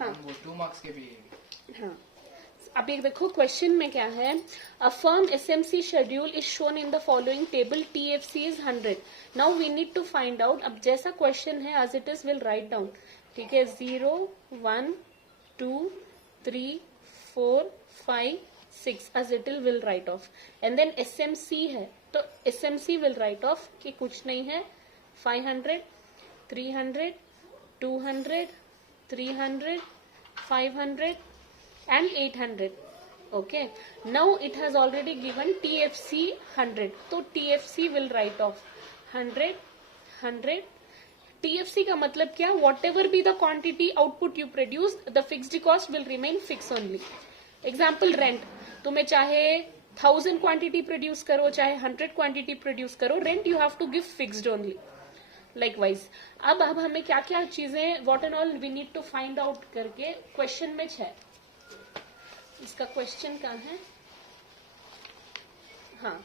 हाँ वो 2 मार्क्स के भी हाँ, अब एक देखो क्वेश्चन में क्या है, a firm SMC schedule is shown in the following table, TFC is 100. Now we need to find out. अब जैसा क्वेश्चन है as it is will write down. ठीक है, 0 1 2 3 4 5 6 as it is will write off. And then SMC है तो SMC will write of कि कुछ नहीं है, 500 300 200 300 500 and 800. Okay, now it has already given TFC 100, so TFC will write off 100 100. TFC का मतलब क्या, whatever be the quantity output you produce, the fixed cost will remain fixed only. Example rent, तुम्हें चाहे 1000 quantity produce करो चाहे 100 quantity produce करो, rent you have to give fixed only. Likewise अब हमें क्या क्या चीजें what and all we need to find out करके क्वेश्चन में है. इसका क्वेश्चन क्या है, हाँ,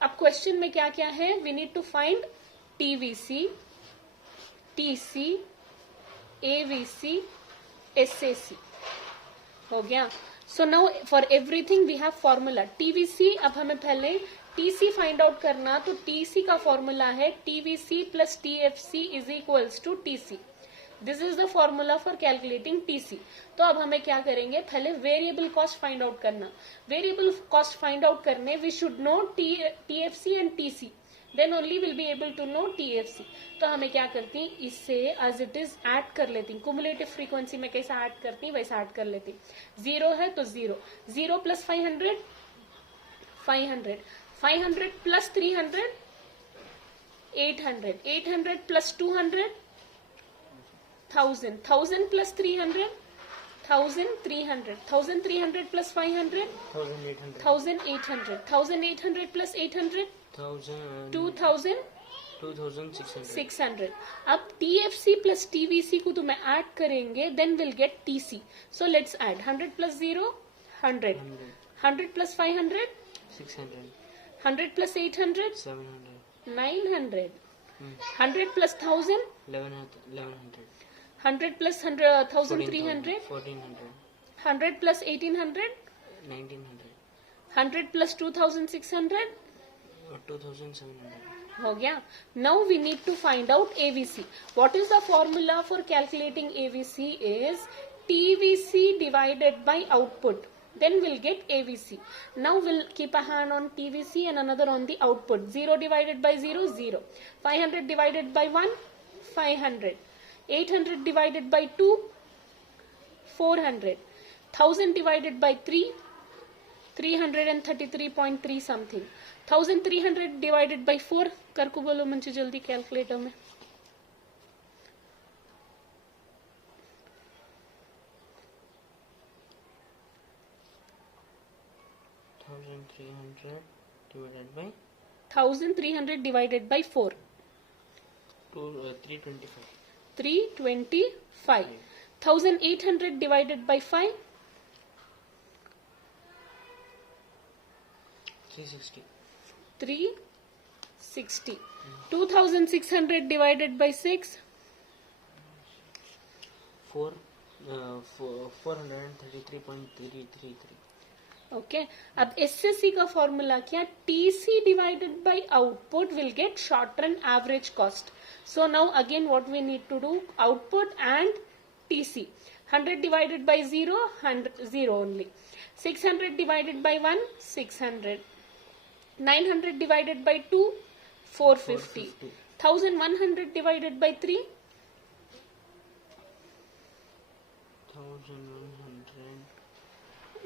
अब क्वेश्चन में क्या क्या है, we need to find TVC, TC, AVC, SAC. हो गया. So now for everything we have formula. TVC, अब हमें पहले टीसी फाइंड आउट करना, तो टीसी का फॉर्मूला है TVC plus TFC is equals to TC. This is the formula for calculating TC. तो अब हमें क्या करेंगे, पहले वेरिएबल कॉस्ट फाइंड आउट करना. वेरिएबल कॉस्ट फाइंड आउट करने we should know TFC and TC, then only will be able to know TFC. तो हमें क्या करती, इससे एज इट इज ऐड कर लेती. कुमुलेटिव फ्रीक्वेंसी में कैसा ऐड करती वैसा ऐड कर लेती. 0 है तो 0, 0 plus 500 500, 500 plus 300 800, 800 plus 200 1000, 1000 plus 300 1300, 1300 plus 500 1800, 1800 plus 800 2600. अब टीएफसी प्लस टीवीसी को तुम्हें ऐड करेंगे, then will get TC. So let's add 100 plus 0 100, 100 plus 500 600, 100 plus 800 700, 900, 100 plus 1000 1100, 100 plus 1300 1400, 100 plus 1800 1900, 100 plus 2600 2700. हो गया. Now we need to find out AVC. What is the formula for calculating AVC is TVC divided by output, then we'll get AVC. Now we'll keep a hand on TVC and another on the output. 0 divided by 0, 0. 500 divided by 1, 500. 800 divided by 2, 400. 1000 divided by 3, 333.3 something. 1300 divided by 4, करको बोलो मुझे जल्दी calculator में. 1300 divided by 4, 325. 325. 1800 divided by 5, 360. 360. 2600 divided by 6, 433.333. Okay. अब SSC का formula क्या, TC divided by output will get short run average cost. So now again what we need to do, output and TC. 100 divided by 0, 0 only. 600 divided by 1, 600. 900 divided by 2, 450. 1100 divided by 3,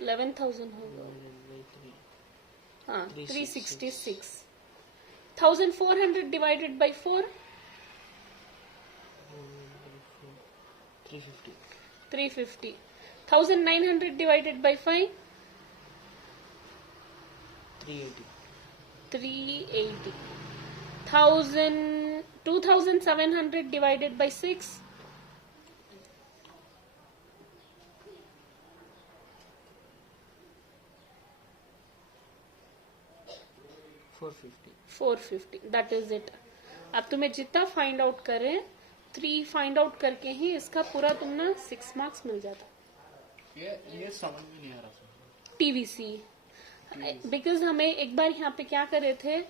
11,000 होगा. हाँ, 366. 1400 divided by 4, 350. 1900 divided by 5, 380. 2700 divided by 6, 450. 450. That is it. अब तुम्हें जितना find out करें 3 find out करके ही इसका पूरा तुम ना 6 मार्क्स मिल जाता. ये समझ में नहीं आ रहा. टीवीसी, बिकॉज हमें एक बार यहाँ पे क्या कर रहे थे,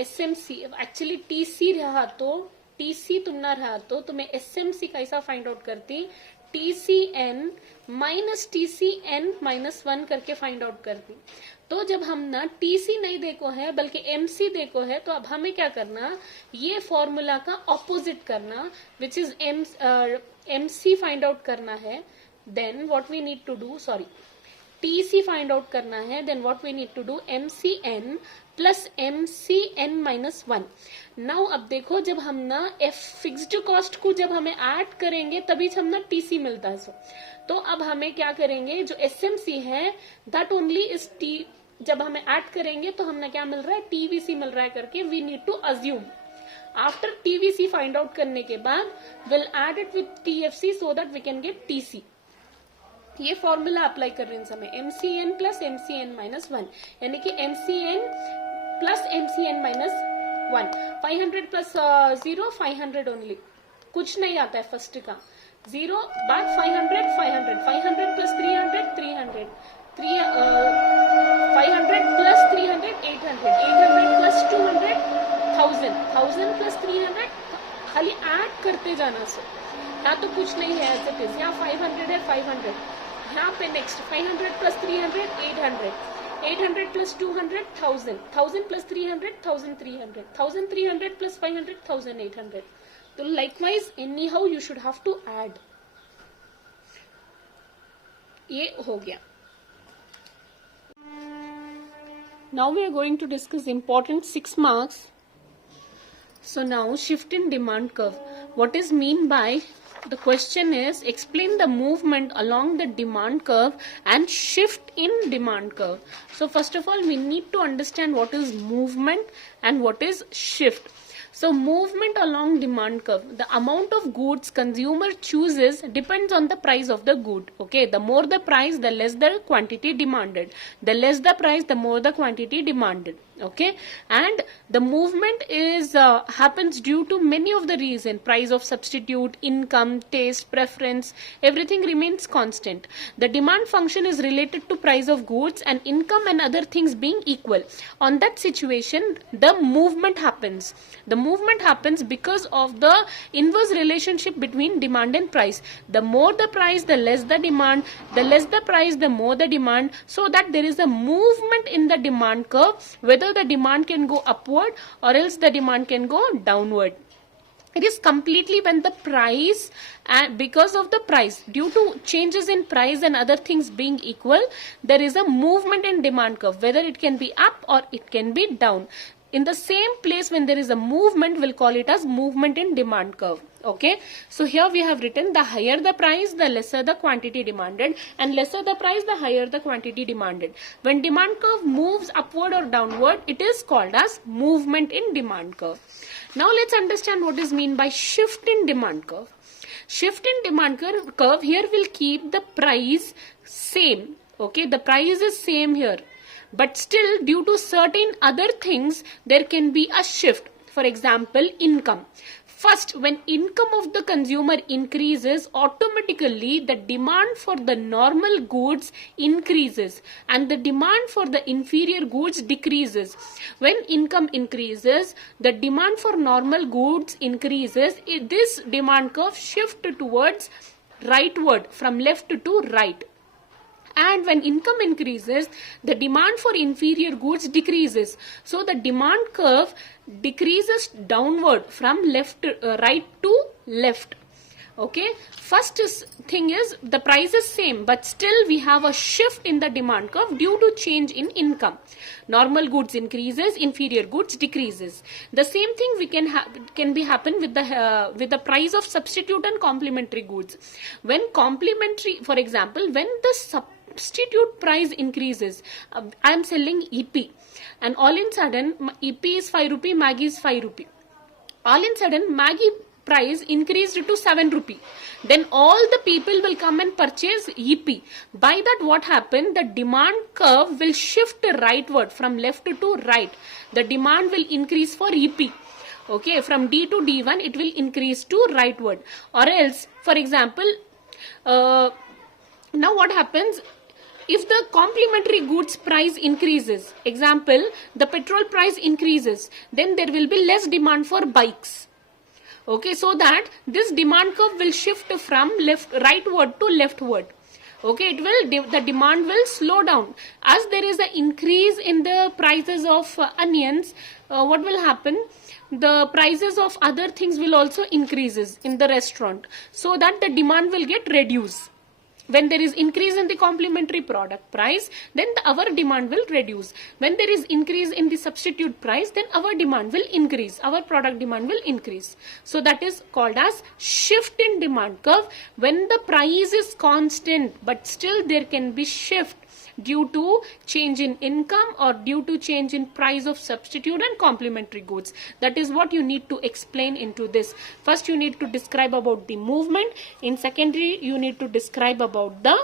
एसएमसी, एक्चुअली टीसी रहा तो, टीसी तुम ना रहा तो तुम्हें एसएमसी कैसा फाइंड आउट करती, टीसीएन माइनस टीसीएन माइनस 1 करके फाइंड आउट करती. तो जब हम ना टीसी नहीं देखो है बल्कि एमसी देखो है, तो अब हमें क्या करना, ये फॉर्मूला का ऑपोजिट करना, which is MC find out करना है. Then what we need to do, sorry, TC find out करना है. Then what we need to do, MCN plus MCN minus 1. Now अब देखो, जब हम ना फिक्स्ड कॉस्ट को जब हमें ऐड करेंगे तभी हम ना TC मिलता है. तो अब हमें क्या करेंगे, जो SMC है दैट ओनली इज T, जब हमें ऐड करेंगे तो हमें क्या मिल रहा है, TVC मिल रहा है करके we need to assume. After TVC find out करने के बाद will add it with TFC so that we can get TC. ये फॉर्मूला अप्लाई कर रहे हैं समय, MCN प्लस MCN माइनस 1, यानी कि MCN plus MCN minus 1. 500 plus 0 500 only, कुछ नहीं आता है फर्स्ट का. 0 बाद 500 500, 500 प्लस 300 300, 500 प्लस 300 800, 800 प्लस 200 1000, 1000 प्लस 300, खाली ऐड करते जाना. सो यहाँ तो कुछ नहीं है एज इट इज, यहाँ 500 है 500, यहाँ पे next 500 plus 300 800, 800 plus 200 1000, 1000 plus 300 1300, 1300 plus 500 1800. तो likewise any how you should have to add. ये हो गया. Now we are going to discuss important 6 marks. So now shift in demand curve. What is mean by, the question is explain the movement along the demand curve and shift in demand curve. So first of all we need to understand what is movement and what is shift. So movement along demand curve, the amount of goods consumer chooses depends on the price of the good. Okay, the more the price, the less the quantity demanded. The less the price, the more the quantity demanded. Okay, and the movement is happens due to many of the reason, price of substitute, income, taste, preference, everything remains constant. The demand function is related to price of goods and income and other things being equal. On that situation, the movement happens. The movement happens because of the inverse relationship between demand and price. The more the price, the less the demand. The less the price, the more the demand. So that there is a movement in the demand curve, whether the demand can go upward or else the demand can go downward. It is completely when the price, and because of the price, due to changes in price and other things being equal, there is a movement in demand curve, whether it can be up or it can be down. In the same place, when there is a movement, we'll call it as movement in demand curve. Okay, so here we have written, the higher the price, the lesser the quantity demanded, and lesser the price, the higher the quantity demanded. When demand curve moves upward or downward, it is called as movement in demand curve. Now let's understand what is mean by shift in demand curve. Shift in demand curve, here will keep the price same. Okay, the price is same here, but still due to certain other things there can be a shift. For example, income. First, when income of the consumer increases, automatically the demand for the normal goods increases and the demand for the inferior goods decreases. When income increases, the demand for normal goods increases. This demand curve shifts towards rightward, from left to right. And when income increases, the demand for inferior goods decreases. So the demand curve decreases downward from right to left. Okay, first thing is the price is same, but still we have a shift in the demand curve due to change in income. Normal goods increases, inferior goods decreases. The same thing we can be happen with the price of substitute and complementary goods. When complementary, for example, when the substitute price increases, I am selling EP, and all in sudden EP is 5 rupee, Maggi is 5 rupee. All in sudden Maggi price increased to 7 rupee. Then all the people will come and purchase EP. By that what happened? The demand curve will shift rightward, from left to right. The demand will increase for EP. Okay, from D to D1 it will increase to rightward, or else, for example, now what happens if the complementary goods price increases? Example, the petrol price increases, then there will be less demand for bikes. Okay, so that this demand curve will shift from rightward to leftward. Okay, the demand will slow down as there is an increase in the prices of onions. What will happen? The prices of other things will also increases in the restaurant, so that the demand will get reduced. When there is increase in the complementary product price, then our demand will reduce. When there is increase in the substitute price, then our demand will increase. Our product demand will increase. So that is called as shift in demand curve. When the price is constant, but still there can be shift due to change in income or due to change in price of substitute and complementary goods. That is what you need to explain into this. First you need to describe about the movement. In secondary you need to describe about the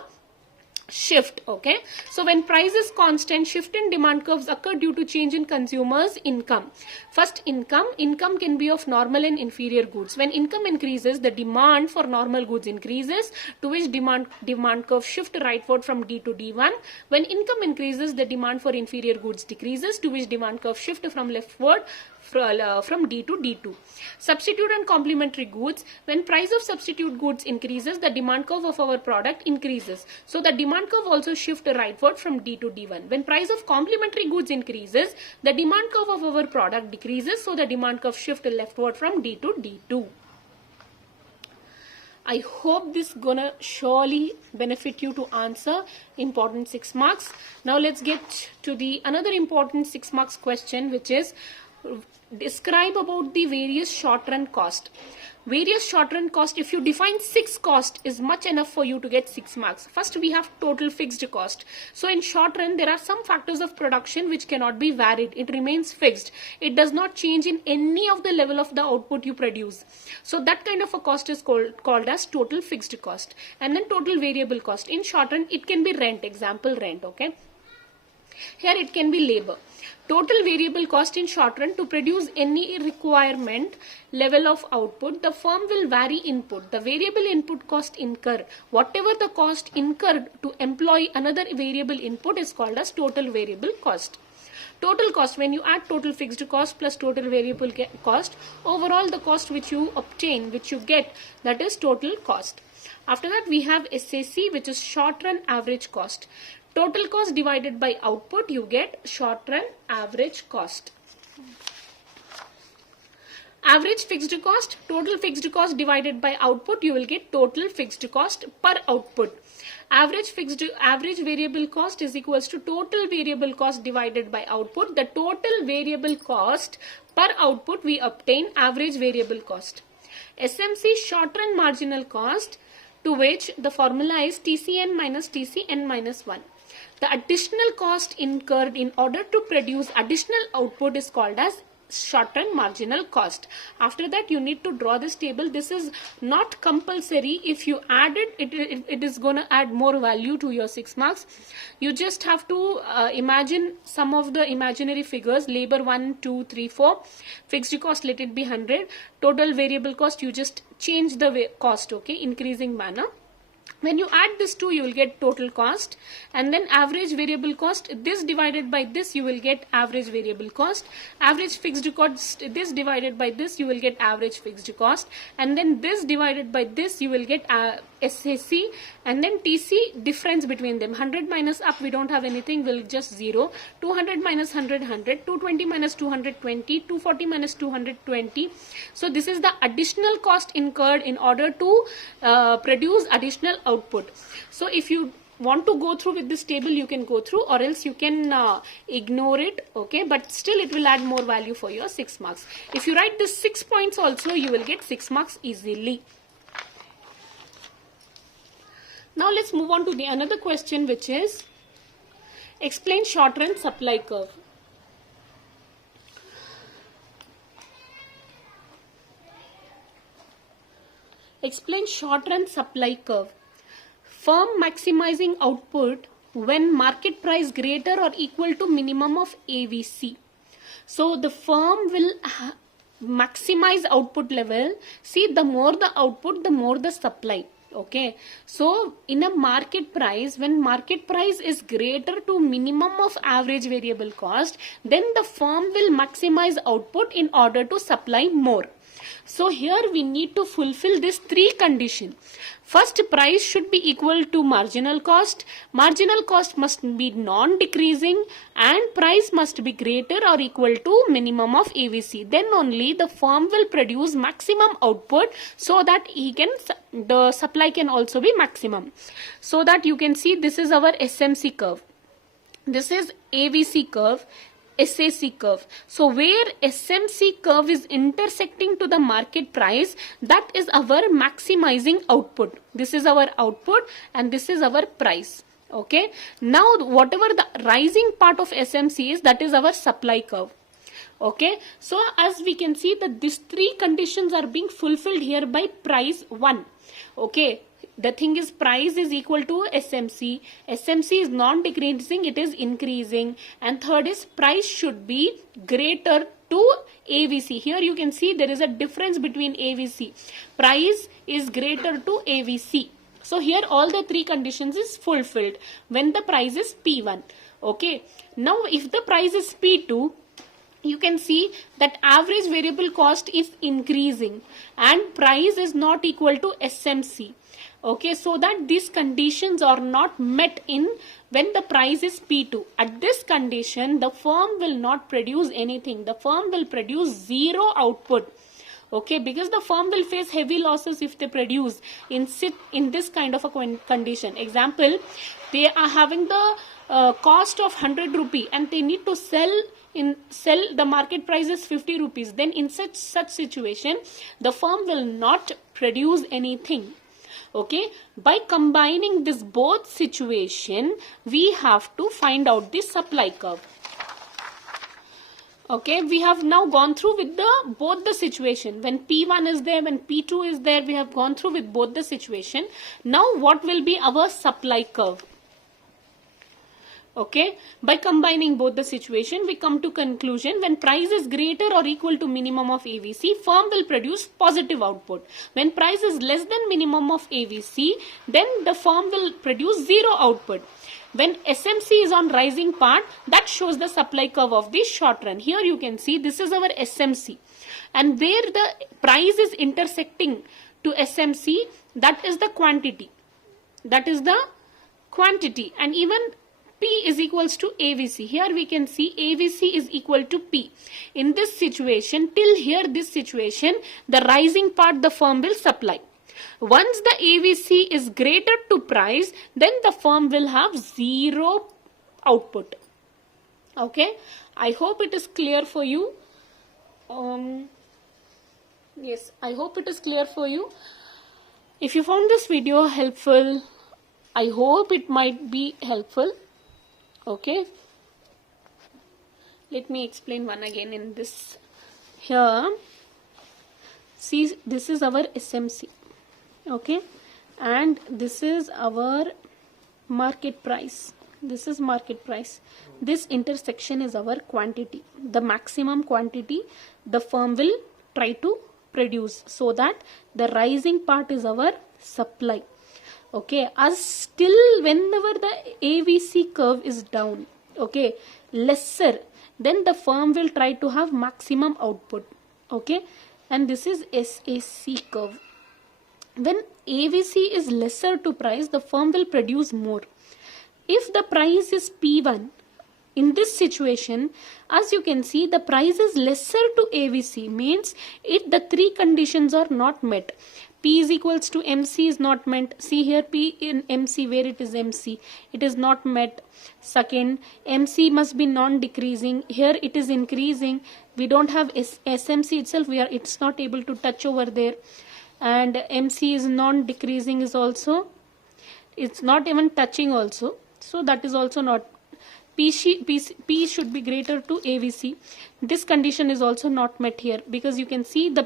shift. Okay, so when price is constant, shift in demand curves occur due to change in consumers' income. First, income can be of normal and inferior goods. When income increases, the demand for normal goods increases, to which demand curve shift rightward from D to D1. When income increases, the demand for inferior goods decreases, to which demand curve shift from leftward from D to D2. Substitute and complementary goods. When price of substitute goods increases, the demand curve of our product increases. So the demand curve also shift rightward from D to D1. When price of complementary goods increases, the demand curve of our product decreases. So the demand curve shift leftward from D to D2. I hope this gonna surely benefit you to answer important 6 marks. Now let's get to the another important 6 marks question, which is describe about the various short run cost. Various short run cost, if you define 6 cost, is much enough for you to get 6 marks. First we have total fixed cost. So in short run there are some factors of production which cannot be varied. It remains fixed. It does not change in any of the level of the output you produce. So that kind of a cost is called as total fixed cost. And then total variable cost. In short run it can be rent, example rent. Okay, here it can be labor. Total variable cost in short run, to produce any requirement level of output, the firm will vary input. The variable input cost incur. Whatever the cost incurred to employ another variable input is called as total variable cost. Total cost, when you add total fixed cost plus total variable cost, overall the cost which you obtain, which you get, that is total cost. After that we have SAC, which is short run average cost. Total cost divided by output, you get short run average cost. Average fixed cost, total fixed cost divided by output, you will get total fixed cost per output. Average variable cost is equals to total variable cost divided by output. The total variable cost per output we obtain average variable cost. SMC, short run marginal cost, to which the formula is TCN minus TCN minus 1. The additional cost incurred in order to produce additional output is called as short-run marginal cost. After that you need to draw this table. This is not compulsory. If you add it is going to add more value to your 6 marks. You just have to imagine some of the imaginary figures. Labor 1, 2, 3, 4. Fixed cost, let it be 100. Total variable cost, you just change the cost, okay, increasing manner. When you add this two, you will get total cost, and then average variable cost, this divided by this, you will get average variable cost. Average fixed cost, this divided by this, you will get average fixed cost, and then this divided by this, you will get SAC, and then TC, difference between them. 100 minus up, we don't have anything, will just 0. 200 minus 100, 100. 220 minus 220. 240 minus 220. So this is the additional cost incurred in order to produce additional output. So if you want to go through with this table, you can go through, or else you can ignore it, okay, but still it will add more value for your 6 marks. If you write this 6 points also, you will get 6 marks easily. Now let's move on to the another question, which is explain short run supply curve. Explain short run supply curve. Firm maximizing output when market price greater or equal to minimum of AVC. So the firm will maximize output level, see, the more the output, the more the supply. Okay, so in a market price, when market price is greater to minimum of average variable cost, then the firm will maximize output in order to supply more. So here we need to fulfill this three condition. First, price should be equal to marginal cost. Marginal cost must be non-decreasing, and price must be greater or equal to minimum of AVC. Then only the firm will produce maximum output, so that the supply can also be maximum. So that you can see, this is our SMC curve. This is AVC curve, SAC curve. So where SMC curve is intersecting to the market price, that is our maximizing output. This is our output and this is our price. Okay. Now whatever the rising part of SMC is, that is our supply curve. Okay. So as we can see that these three conditions are being fulfilled here by price 1. Okay. The thing is, price is equal to SMC. SMC is non-decreasing, it is increasing. And third is, price should be greater to AVC. Here you can see there is a difference between AVC. Price is greater to AVC. So here all the three conditions is fulfilled when the price is P1. Okay. Now if the price is P2, you can see that average variable cost is increasing and price is not equal to SMC. Okay, so that these conditions are not met in when the price is P2. At this condition, the firm will not produce anything. The firm will produce zero output. Okay, because the firm will face heavy losses if they produce in this kind of a condition. Example, they are having the cost of 100 rupee and they need to sell the market price is 50 rupees. Then in such situation, the firm will not produce anything. Okay, by combining this both situation, we have to find out the supply curve. Okay, we have now gone through with both the situation. When P1 is there, when P2 is there, we have gone through with both the situation. Now what will be our supply curve? Okay, by combining both the situation, we come to conclusion when price is greater or equal to minimum of AVC, firm will produce positive output. When price is less than minimum of AVC, then the firm will produce zero output. When SMC is on rising part, that shows the supply curve of the short run. Here you can see this is our SMC, and where the price is intersecting to SMC, that is the quantity. That is the quantity, and even P is equals to AVC. Here we can see AVC is equal to P. In this situation, till here this situation, the rising part the firm will supply. Once the AVC is greater to price, then the firm will have zero output. Okay, I hope it is clear for you. Yes, I hope it is clear for you. If you found this video helpful, I hope it might be helpful. Okay, let me explain one again in this. Here, see, this is our SMC. Okay, and this is our market price. This is market price. This intersection is our quantity, the maximum quantity the firm will try to produce, so that the rising part is our supply. Okay, as still whenever the AVC curve is down, okay, lesser, then the firm will try to have maximum output. Okay, and this is SAC curve. When AVC is lesser to price, the firm will produce more. If the price is P1, in this situation, as you can see, the price is lesser to AVC, means the three conditions are not met. P is equals to MC is not met. See here P in MC, where it is MC, it is not met. Second, MC must be non-decreasing. Here it is increasing. We don't have SMC itself. It's not able to touch over there. And MC is non-decreasing is also. It's not even touching also. So that is also not. P should be greater to AVC. This condition is also not met here, because you can see the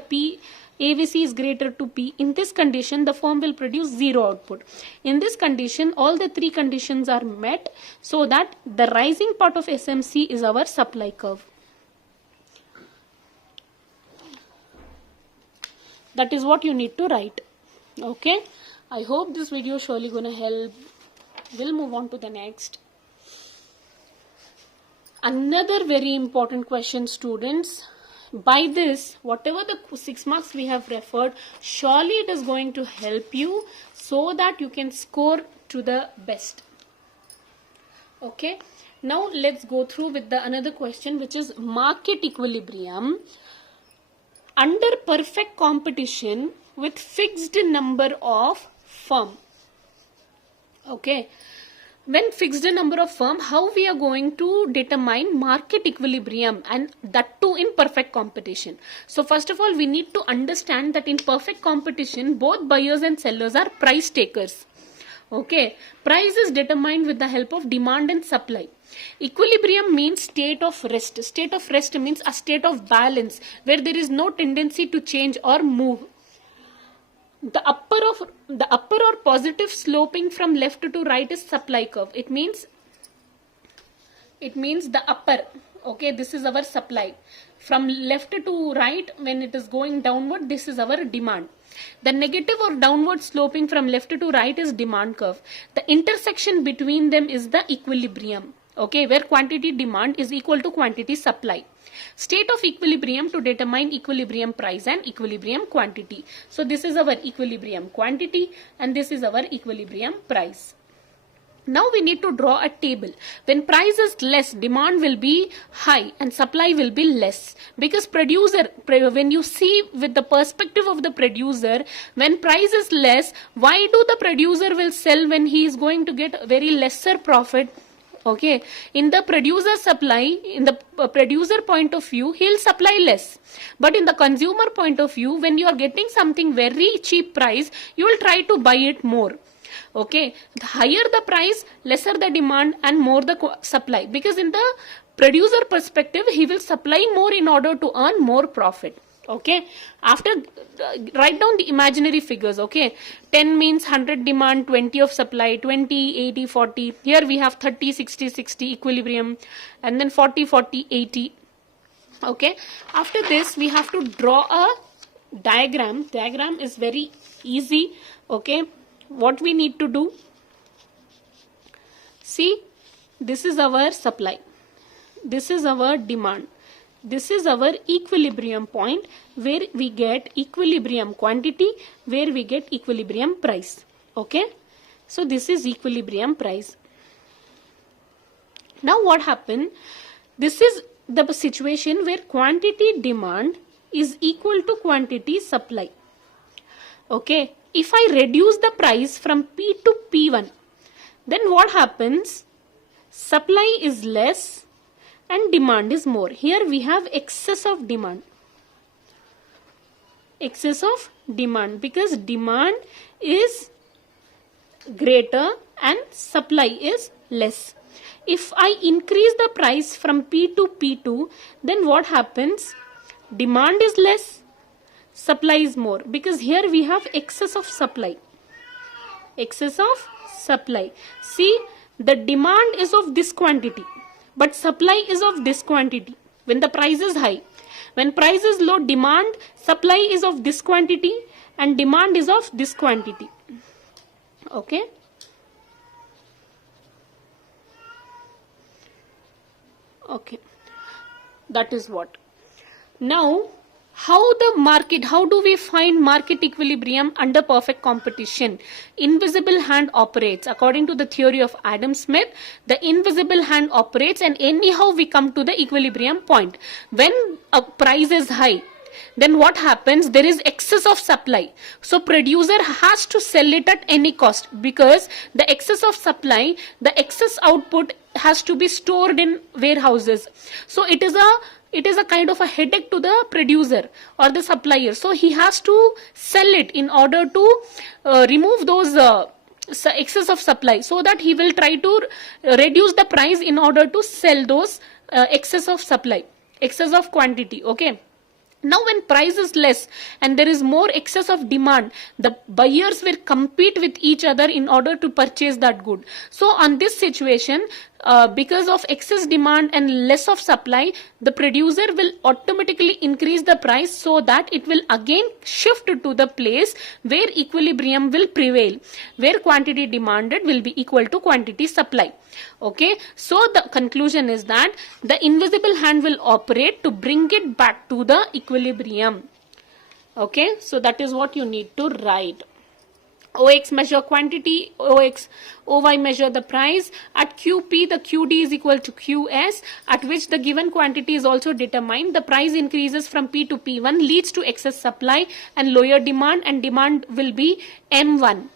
AVC is greater to P. In this condition, the firm will produce zero output. In this condition, all the three conditions are met, so that the rising part of SMC is our supply curve. That is what you need to write. Okay, I hope this video is surely gonna help. We'll move on to the next. Another very important question, students. By this, whatever the 6 marks we have referred, surely it is going to help you so that you can score to the best. Okay, now let's go through with the another question, which is market equilibrium under perfect competition with fixed number of firm. Okay, when fixed number of firm, how we are going to determine market equilibrium, and that too in perfect competition. So first of all, we need to understand that in perfect competition, both buyers and sellers are price takers. Okay, price is determined with the help of demand and supply. Equilibrium means state of rest. State of rest means a state of balance where there is no tendency to change or move. The upper or positive sloping from left to right is supply curve. It means the upper. Okay, this is our supply. From left to right, when it is going downward, this is our demand. The negative or downward sloping from left to right is demand curve. The intersection between them is the equilibrium. Okay, where quantity demand is equal to quantity supply. State of equilibrium to determine equilibrium price and equilibrium quantity. So this is our equilibrium quantity and this is our equilibrium price. Now we need to draw a table. When price is less, demand will be high and supply will be less. Because when you see with the perspective of the producer, when price is less, why do the producer will sell when he is going to get very lesser profit? Okay, in the producer point of view, he'll supply less. But in the consumer point of view, when you are getting something very cheap price, you will try to buy it more. Okay, the higher the price, lesser the demand and more the supply. Because in the producer perspective, he will supply more in order to earn more profit. Okay, after write down the imaginary figures. Okay, 10 means 100 demand, 20 of supply, 20, 80, 40. Here we have 30, 60, 60 equilibrium, and then 40, 40, 80. Okay, after this we have to draw a diagram. Diagram is very easy. Okay, what we need to do, see, this is our supply, this is our demand, this is our equilibrium point where we get equilibrium quantity, where we get equilibrium price. Okay, so this is equilibrium price. Now what happened, this is the situation where quantity demand is equal to quantity supply. Okay, if I reduce the price from P to P1, then what happens? Supply is less and demand is more. Here we have excess of demand. Excess of demand because demand is greater and supply is less. If I increase the price from P to P2, then what happens? Demand is less, supply is more, because here we have excess of supply. Excess of supply. See, the demand is of this quantity, but supply is of this quantity when the price is high. When price is low, demand, supply is of this quantity and demand is of this quantity. Okay. Okay. That is what. Now, how do we find market equilibrium under perfect competition? Invisible hand operates. According to the theory of Adam Smith, the invisible hand operates and anyhow we come to the equilibrium point. When a price is high, then what happens? There is excess of supply. So producer has to sell it at any cost because the excess of supply, the excess output has to be stored in warehouses. So it is a kind of a headache to the producer or the supplier. So he has to sell it in order to remove those excess of supply, so that he will try to reduce the price in order to sell those excess of supply, excess of quantity. Okay. Now when price is less and there is more excess of demand, the buyers will compete with each other in order to purchase that good. So on this situation, because of excess demand and less of supply, the producer will automatically increase the price so that it will again shift to the place where equilibrium will prevail, where quantity demanded will be equal to quantity supply. Okay, so the conclusion is that the invisible hand will operate to bring it back to the equilibrium. Okay, so that is what you need to write. OX measure quantity, OY measure the price. At QP, the QD is equal to QS, at which the given quantity is also determined. The price increases from P to P1, leads to excess supply and lower demand, and demand will be M1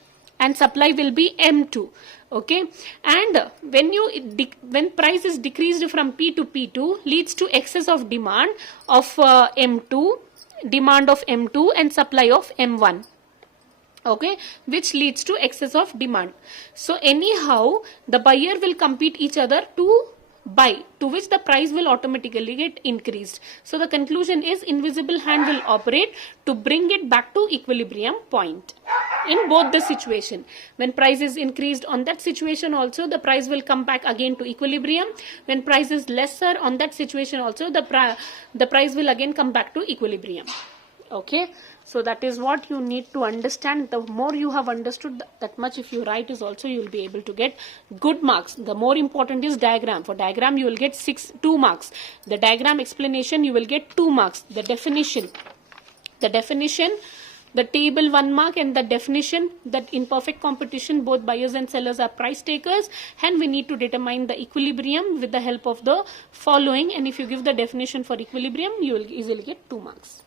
and supply will be M2. Okay, and when price is decreased from P to P2, leads to excess of demand of M2, demand of M2 and supply of M1. Okay, which leads to excess of demand. So anyhow, the buyer will compete each other to buy, to which the price will automatically get increased. So the conclusion is invisible hand will operate to bring it back to equilibrium point in both the situation. When price is increased on that situation also, the price will come back again to equilibrium. When price is lesser on that situation also, the price will again come back to equilibrium. Okay, so that is what you need to understand. The more you have understood, that much if you write is also you will be able to get good marks. The more important is diagram. For diagram you will get 2 marks. The diagram explanation you will get 2 marks. The definition, the table 1 mark, and the definition that in perfect competition both buyers and sellers are price takers, and we need to determine the equilibrium with the help of the following. And if you give the definition for equilibrium, you will easily get 2 marks.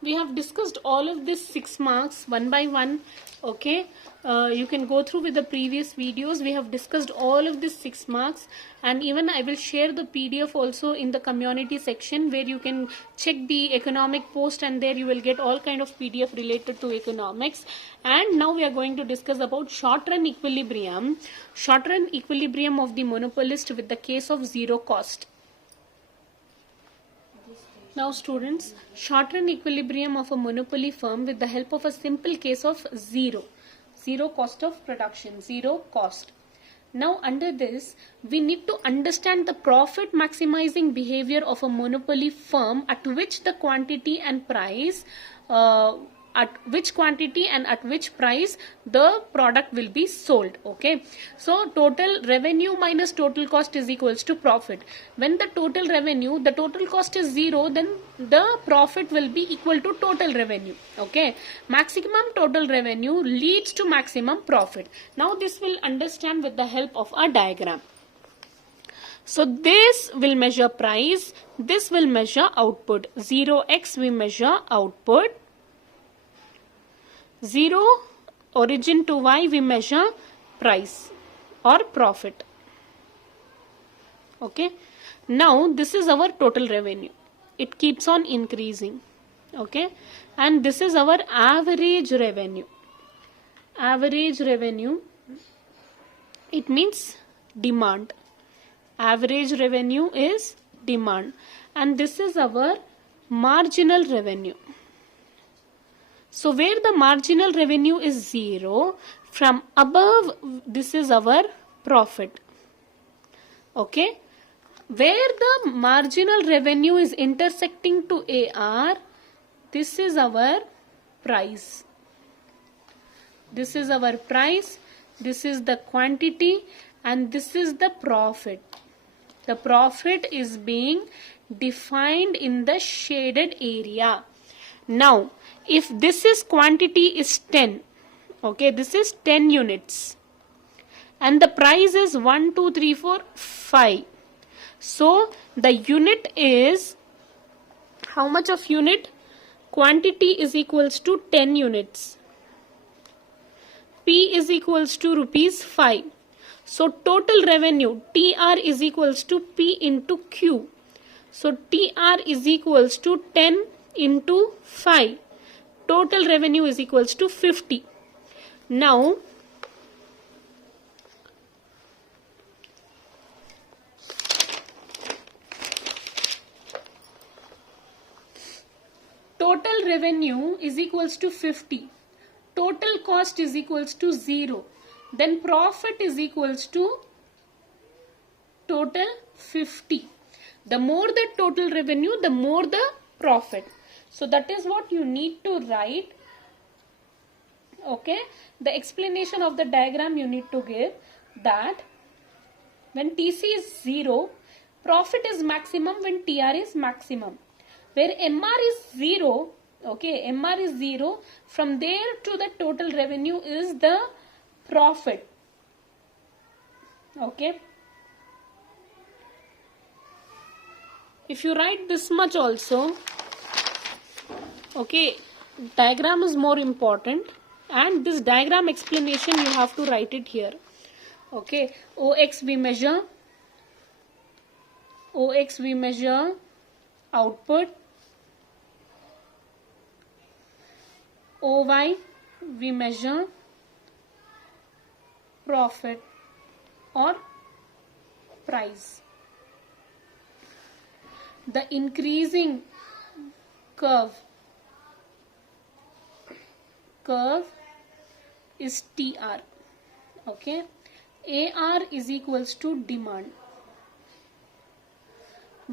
We have discussed all of this 6 marks one by one. Okay, you can go through with the previous videos. We have discussed all of this 6 marks, and even I will share the PDF also in the community section where you can check the economic post, and there you will get all kind of PDF related to economics. And now we are going to discuss about short run equilibrium of the monopolist with the case of zero cost. Now students, short run equilibrium of a monopoly firm with the help of a simple case of zero cost of production, zero cost. Now under this, we need to understand the profit maximizing behavior of a monopoly firm at which the quantity and price, at which price the product will be sold. Okay, so total revenue minus total cost is equals to profit. When the total cost is 0, then the profit will be equal to total revenue. Okay, maximum total revenue leads to maximum profit. Now this will understand with the help of a diagram. So this will measure price, this will measure output. 0x we measure output, 0 origin to y we measure price or profit. Okay, now this is our total revenue. It keeps on increasing. Okay, and this is our average revenue. Average revenue, it means demand. Average revenue is demand, and this is our marginal revenue. So where the marginal revenue is 0, from above this is our profit. Okay, where the marginal revenue is intersecting to AR, this is our price. This is our price, this is the quantity, and this is the profit. The profit is being defined in the shaded area. Now, if this is quantity is 10, okay, this is 10 units, and the price is 1, 2, 3, 4, 5. So, the unit is, how much of unit? Quantity is equals to 10 units. P is equals to rupees 5. So, total revenue, TR is equals to P into Q. So, TR is equals to 10 into 5. Total revenue is equals to 50. Now, total revenue is equals to 50. Total cost is equals to 0. then profit is equals to total 50. The more the total revenue, the more the profit. So that is what you need to write. Okay, the explanation of the diagram you need to give that when TC is 0, profit is maximum when TR is maximum. Where MR is 0, okay, MR is 0, from there to the total revenue is the profit. Okay. If you write this much also, okay, diagram is more important, and this diagram explanation you have to write it here. Okay, OX we measure output, OY we measure profit or price. The increasing curve is TR. Okay, AR is equals to demand,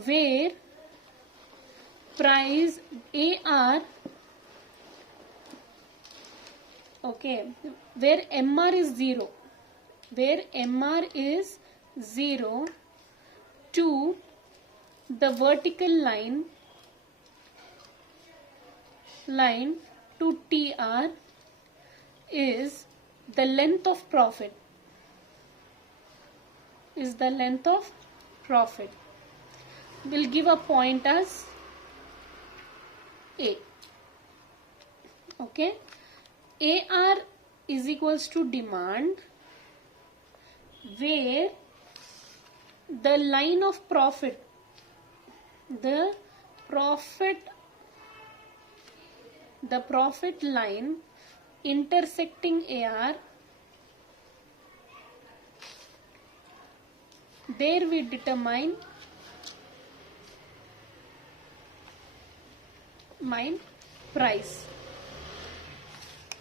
where price AR, okay, where MR is 0, to the vertical line to TR is the length of profit. We'll give a point as A. Okay, AR is equals to demand, where the line of profit, the profit line intersecting AR, there we determine price.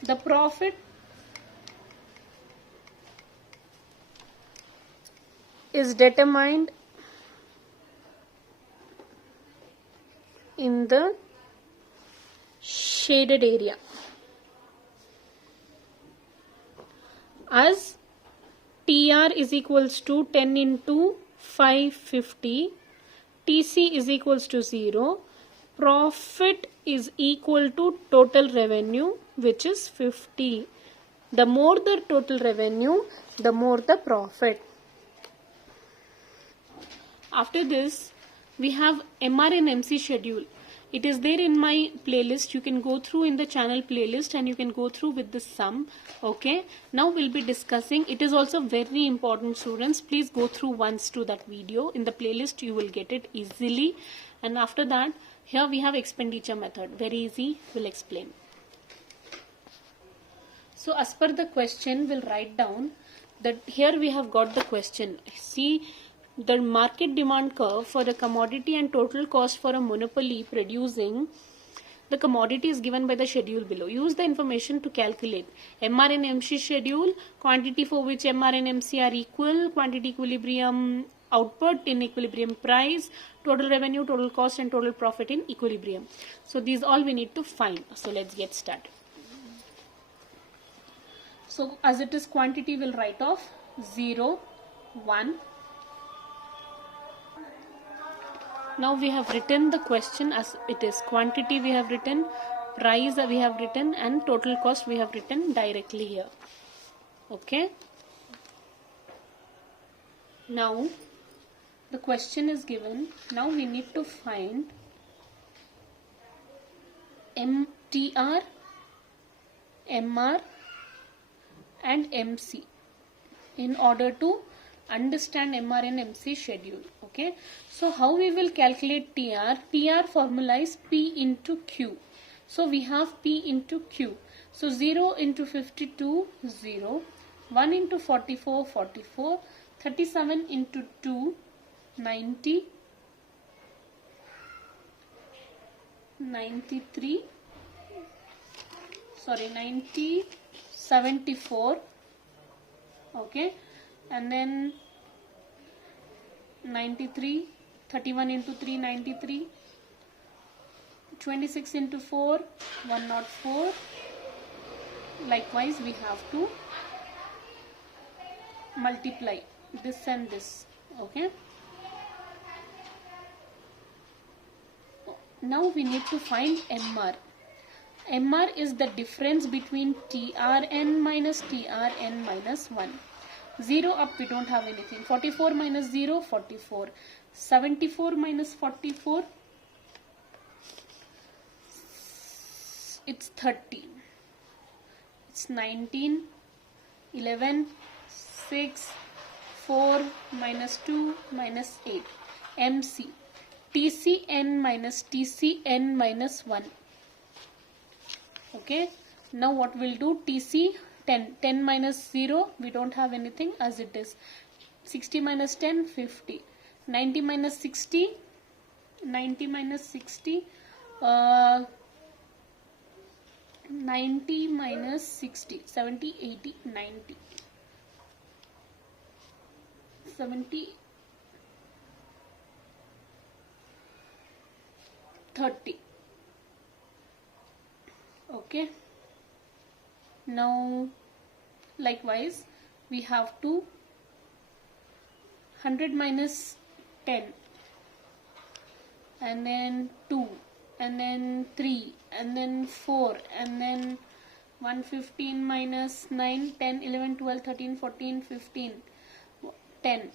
The profit is determined in the shaded area as TR is equals to 10 into 550, TC is equals to 0, profit is equal to total revenue, which is 50. The more the total revenue, the more the profit. After this, we have MR and MC schedule. It is there in my playlist. You can go through in the channel playlist and you can go through with the sum. Okay. Now we'll be discussing. It is also very important, students. Please go through once to that video. In the playlist, you will get it easily. And after that, here we have expenditure method. Very easy. We'll explain. So as per the question, we'll write down that here we have got the question. See, the market demand curve for a commodity and total cost for a monopoly producing the commodity is given by the schedule below. Use the information to calculate MR and MC schedule, quantity for which MR and MC are equal, quantity equilibrium output in equilibrium price, total revenue, total cost and total profit in equilibrium. So these all we need to find. So let's get started. So as it is quantity, we'll write off 0, 1. Now we have written the question as it is. Quantity we have written, price we have written, and total cost we have written directly here. Okay. Now the question is given. Now we need to find MTR, MR and MC in order to understand MR and MC schedule. Okay, so how we will calculate TR? TR formula is P into Q. So we have P into Q. So 0 into 52, 0. 1 into 44, 44. 37 into 2, 90. 93. Sorry, 90. 74. Okay, and then 93, 31 into 3, 93, 26 into 4, 104. Likewise, we have to multiply this and this. Okay, now we need to find MR. MR is the difference between TRN minus TRN minus 1. 0 up, we don't have anything. 44 minus 0, 44. 74 minus 44, it's 30. It's 19, 11, 6, 4 minus 2 minus 8. MC. TCN minus TCN minus 1. Okay, now what we'll do, TC 10, 10 minus 0, we don't have anything as it is. 60 minus 10, 50. 90 minus 60, 90 minus 60, 90 minus 60, 70, 80, 90. 70, 30. Okay, now likewise we have to 100 minus 10, and then 2, and then 3, and then 4, and then 115 minus 9, 10, 11, 12, 13, 14, 15, 10.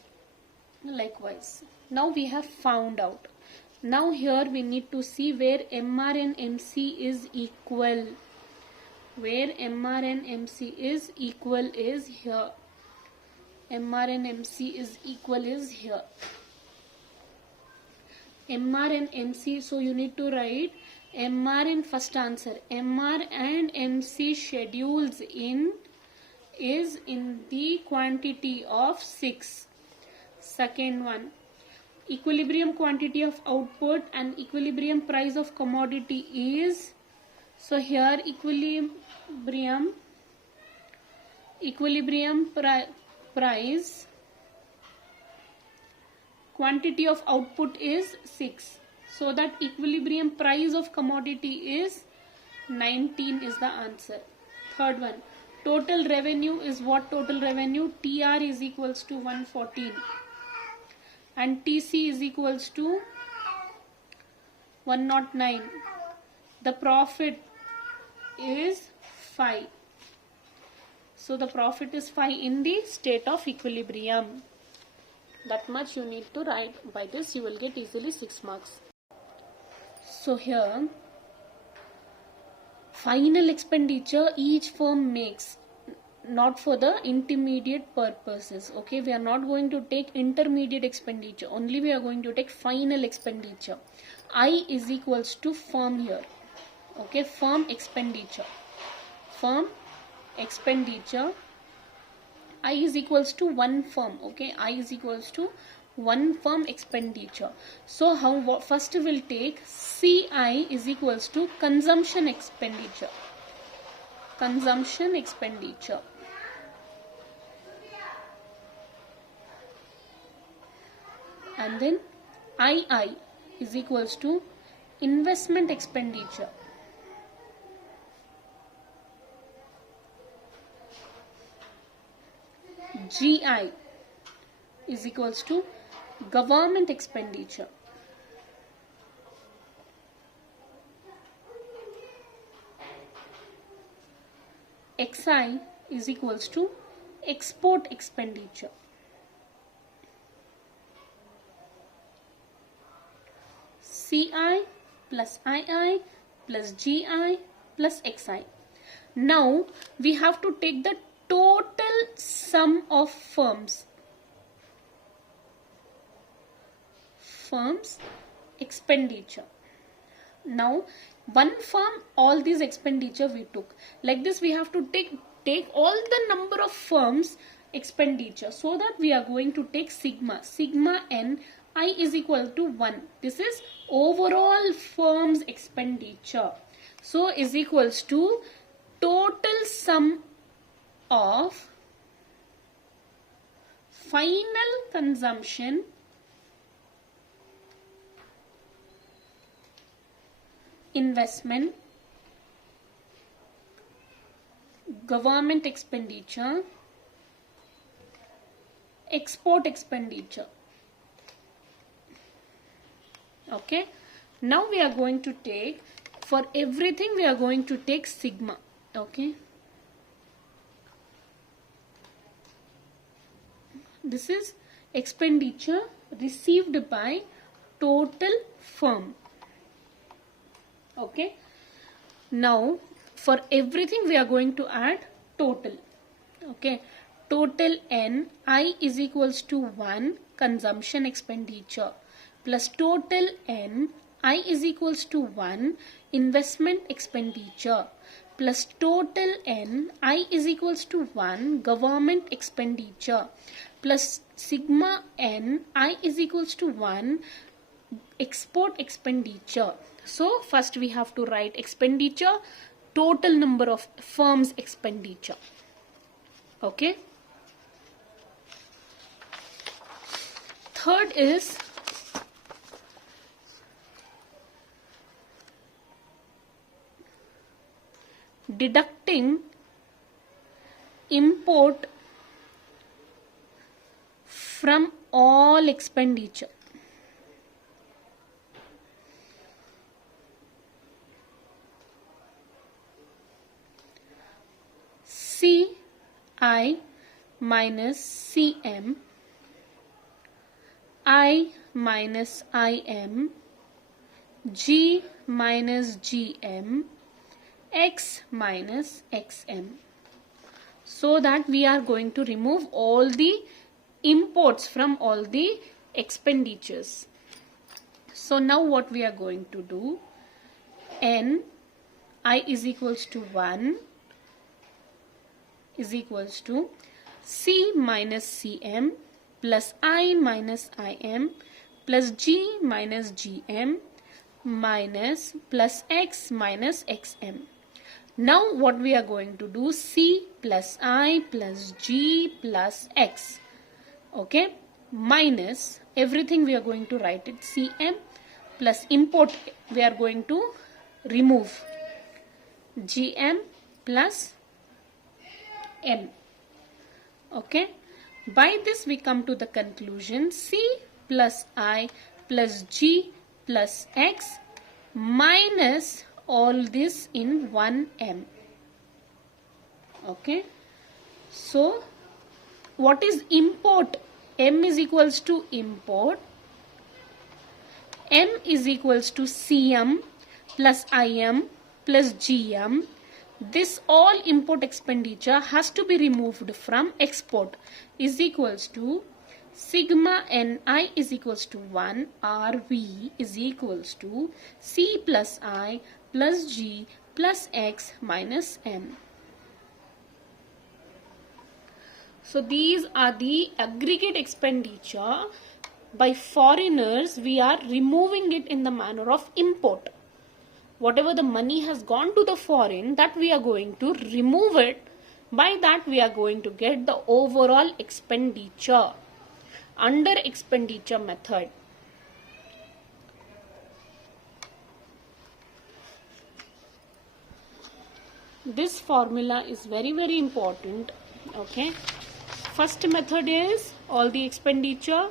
Likewise, now we have found out. Now here we need to see where MR and MC is equal. Where MR and MC is equal is here. MR and MC is equal is here. MR and MC, so you need to write MR in first answer. MR and MC schedules is in the quantity of 6. Second one, equilibrium quantity of output and equilibrium price of commodity is, so here equilibrium price, quantity of output is 6, so that equilibrium price of commodity is 19 is the answer. Third one, total revenue is what? Total revenue, TR is equals to 114 and TC is equals to 109. The profit is 5. So the profit is 5 in the state of equilibrium. That much you need to write. By this you will get easily 6 marks. So here, final expenditure each firm makes, not for the intermediate purposes. Okay, we are not going to take intermediate expenditure, only we are going to take final expenditure. I is equals to firm here. Okay, firm expenditure. I is equals to one firm. Okay, I is equals to one firm expenditure. So how first we'll take CI is equals to consumption expenditure. And then II is equals to investment expenditure. GI is equals to government expenditure. XI is equals to export expenditure. CI plus II plus GI plus XI. Now we have to take the total sum of firms expenditure. Now one firm, all these expenditure we took. Like this we have to take all the number of firms expenditure, so that we are going to take sigma n. I is equal to 1. This is overall firms expenditure. So is equals to total sum of final consumption investment, government expenditure, export expenditure. Okay, now we are going to take, for everything we are going to take sigma. Okay, this is expenditure received by total firm. Okay, now for everything we are going to add total. Okay, total n I is equals to 1 consumption expenditure plus total n I is equals to 1 investment expenditure plus total n I is equals to 1 government expenditure plus sigma n I is equals to 1 export expenditure. So first we have to write expenditure, total number of firms expenditure. Okay. Third is deducting import from all expenditure. CI minus CM, I minus IM, G minus GM, X minus XM. So that we are going to remove all the imports from all the expenditures. So now what we are going to do, N I is equals to 1 is equals to C minus CM plus I minus IM plus G minus GM minus plus X minus XM. Now what we are going to do, C plus I plus G plus X. Okay, minus everything we are going to write it CM plus import we are going to remove GM plus M. Okay, by this we come to the conclusion C plus I plus G plus X minus all this in 1M. Okay, so what is import? M is equals to import, M is equals to CM plus IM plus GM. This all import expenditure has to be removed from export is equals to sigma Ni is equals to 1 RV is equals to C plus I plus G plus X minus M. So these are the aggregate expenditure. By foreigners, we are removing it in the manner of import. Whatever the money has gone to the foreign, that we are going to remove it. By that we are going to get the overall expenditure under expenditure method. This formula is very important. Okay, first method is all the expenditure,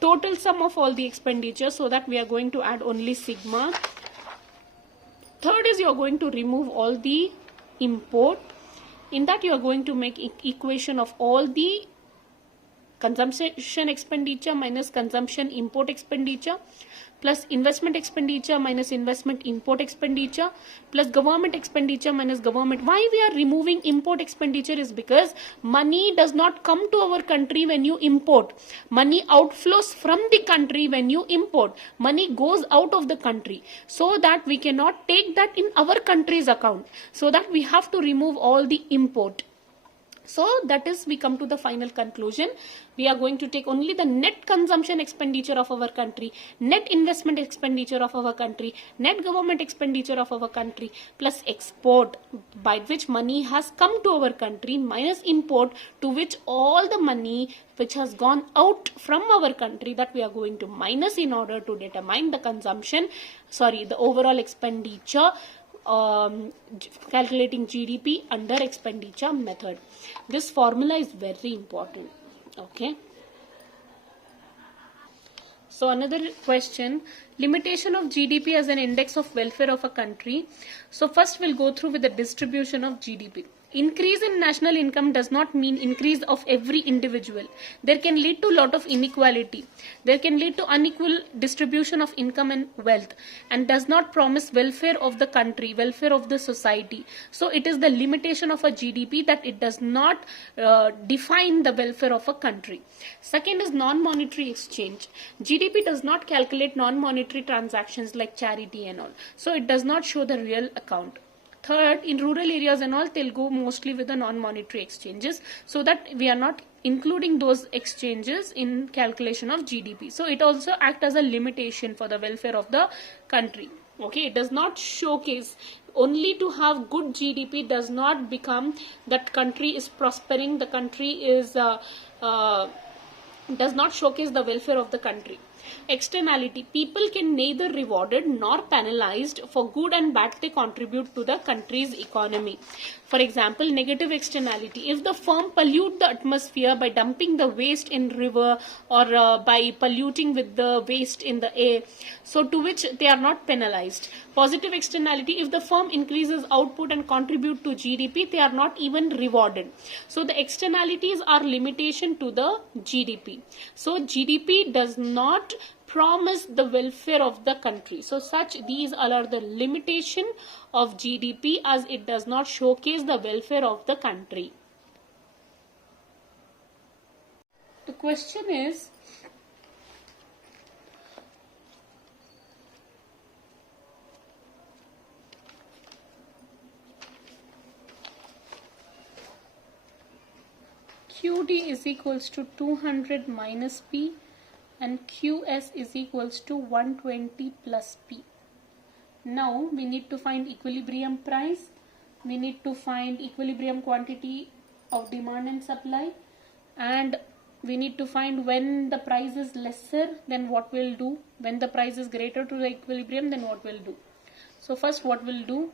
total sum of all the expenditure, so that we are going to add only sigma. Third is you are going to remove all the import. In that you are going to make equation of all the consumption expenditure minus consumption import expenditure plus investment expenditure minus investment import expenditure plus government expenditure minus government. Why we are removing import expenditure is because money does not come to our country when you import. Money outflows from the country when you import. Money goes out of the country, so that we cannot take that in our country's account. So that we have to remove all the import. So that is, we come to the final conclusion. We are going to take only the net consumption expenditure of our country, net investment expenditure of our country, net government expenditure of our country, plus export, by which money has come to our country, minus import, to which all the money which has gone out from our country, that we are going to minus in order to determine the consumption, the overall expenditure, calculating GDP under expenditure method. This formula is very important. Okay. So another question, limitation of GDP as an index of welfare of a country. So first we'll go through with the distribution of GDP. Increase in national income does not mean increase of every individual. There can lead to a lot of inequality. There can lead to unequal distribution of income and wealth, and does not promise welfare of the country, welfare of the society. So it is the limitation of a GDP that it does not define the welfare of a country. Second is non-monetary exchange. GDP does not calculate non-monetary transactions like charity and all. So it does not show the real account. Third, in rural areas and all, they'll go mostly with the non-monetary exchanges, so that we are not including those exchanges in calculation of GDP. So it also acts as a limitation for the welfare of the country. Okay, it does not showcase. Only to have good GDP does not become that country is prospering, the country is does not showcase the welfare of the country. Externality. People can neither rewarded nor penalized for good and bad they contribute to the country's economy. For example, negative externality. If the firm pollute the atmosphere by dumping the waste in river, or by polluting with the waste in the air, so to which they are not penalized. Positive externality. If the firm increases output and contribute to GDP, they are not even rewarded. So the externalities are limitation to the GDP. So GDP does not promise the welfare of the country. So these are the limitation of GDP, as it does not showcase the welfare of the country. The question is, QD is equals to 200 minus P and QS is equals to 120 plus P. Now we need to find equilibrium price, we need to find equilibrium quantity of demand and supply, and we need to find when the price is lesser, then what we'll do. When the price is greater to the equilibrium, then what we'll do. So first what we'll do,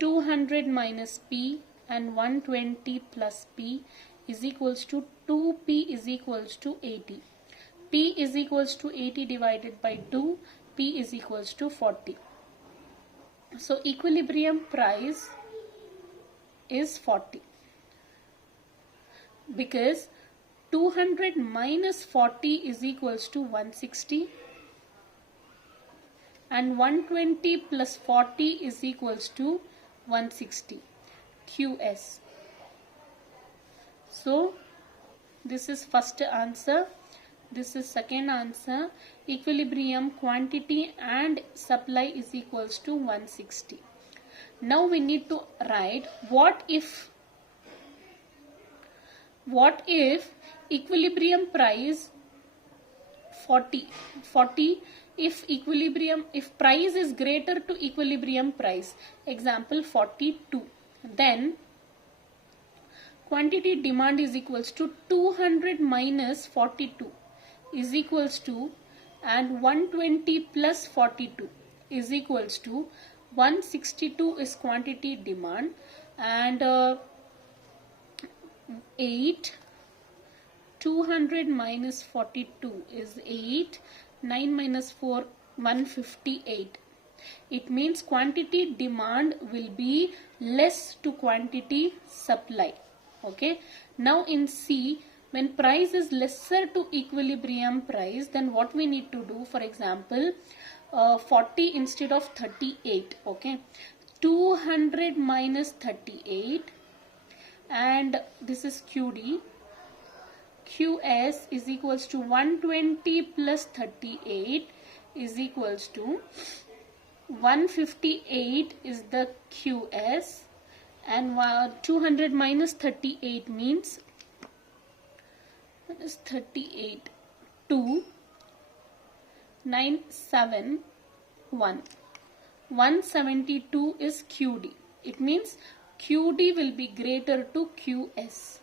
200 minus P and 120 plus P is equals to 2P is equals to 80. P is equals to 80 divided by 2, P is equals to 40. So equilibrium price is 40, because 200 minus 40 is equals to 160 and 120 plus 40 is equals to 160, QS. So this is first answer, this is second answer. Equilibrium quantity and supply is equals to 160. Now we need to write what if equilibrium price 40, if price is greater to equilibrium price, example 42, then quantity demand is equals to 200 minus 42 is equals to, and 120 plus 42 is equals to 162 is quantity demand, and 200 minus 42 is 8, 9 minus 4, 158. It means quantity demand will be less to quantity supply. Okay. Now in C, when price is lesser to equilibrium price, then what we need to do, for example, 40 instead of 38. Okay. 200 minus 38, and this is QD. QS is equals to 120 plus 38 is equals to 158 is the QS, and 200 minus 38 means, what is 38? 2971. 172 is QD. It means QD will be greater to QS.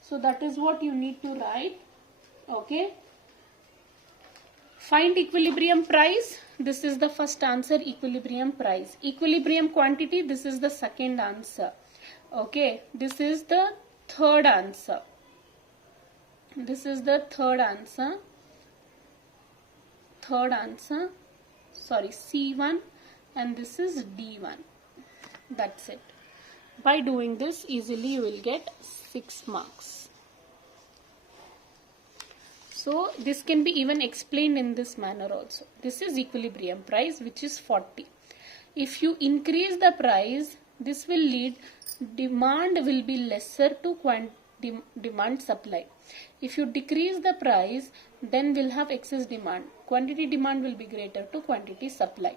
So that is what you need to write. Okay. Find equilibrium price. This is the first answer, equilibrium price. Equilibrium quantity, this is the second answer. Okay. This is the third answer. This is the third answer. Sorry, C1, and this is D1. That's it. By doing this, easily you will get 6 marks. So this can be even explained in this manner also. This is equilibrium price, which is 40. If you increase the price, this will lead, demand will be lesser to demand supply. If you decrease the price, then we'll have excess demand. Quantity demand will be greater to quantity supply.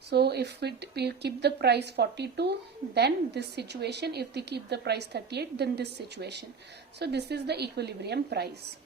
So if we keep the price 42, then this situation. If we keep the price 38, then this situation. So this is the equilibrium price.